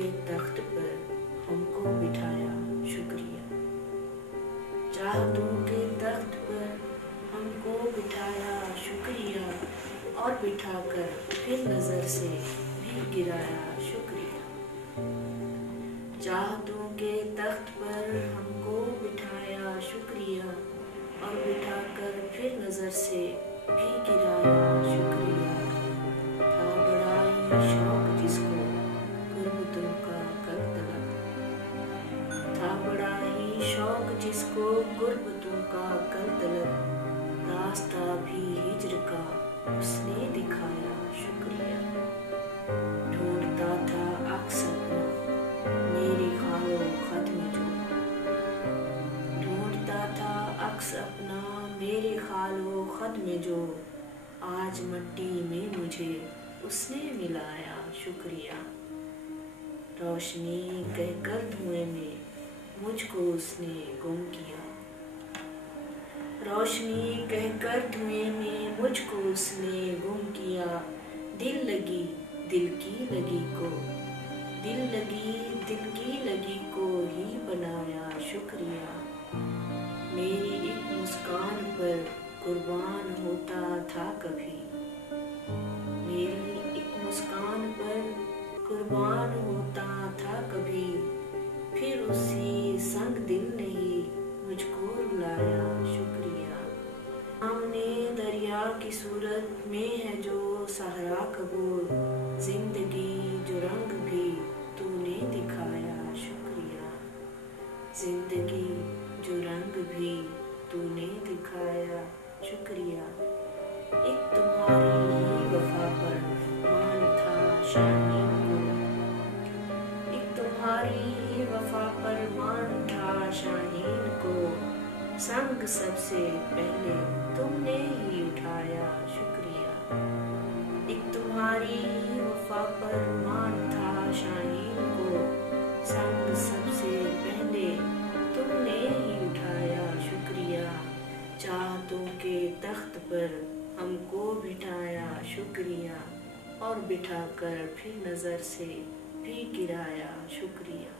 کے تخت پر ہم کو بٹھایا شکریہ، چاہتوں کے تخت پر ہم کو بٹھایا شکریہ، اور بٹھا کر پھر نظر سے بھی گرایا شکریہ، چاہتوں کے تخت پر ہم کو بٹھایا شکریہ، اور بٹھا کر پھر نظر سے بھی گرایا شکریہ، تھا بڑا ہی شوق جس کو غربتوں کا کل طلب، تھا بڑا ہی شوق جس کو غربتوں کا کل طلب، راستہ بھی ہجر کا اس نے دکھایا شکریہ، ڈھونڈتا تھا عکس اپنا میری خال و خط میں جو، ڈھونڈتا تھا عکس اپنا میرے خال و خط میں جو، آج مٹی میں مجھے اس نے ملایا شکریہ، روشنی کہہ کر دھوئیں میں مجھ کو اس نے گم کیا، روشنی کہہ کر دھوئیں میں مجھ کو اس نے گم کیا، دل لگی دل کی لگی کو، دل لگی دل کی لگی کو ہی بنایا شکریہ، میری ایک مسکان پر قربان ہوتا تھا کبھی، میری ایک مسکان پر قربان ہوتا تھا کبھی، پھر اسی سنگ دل نے ہی مجھ کو رلایا شکریہ، سامنے دریا کی صورت میں ہے جو صحرا کبور، زندگی جو رنگ بھی تو نے دکھایا شکریہ، زندگی جو رنگ بھی تو نے دکھایا شکریہ، ایک تمہاری ہی وفا پر مان تھا شاہین کو، ایک تمہاری ہی وفا پر مان تھا شاہین کو، سنگ سب سے پہلے تم نے ہی اٹھایا شکریہ، ایک تمہاری ہی وفا پر مان تھا شاہین کو، سنگ سب سے پہلے تم نے ہی اٹھایا شکریہ، چاہتوں کے تخت پر ہم کو بٹھایا شکریہ، اور بٹھا کر پھر نظر سے بھی گرایا شکریہ۔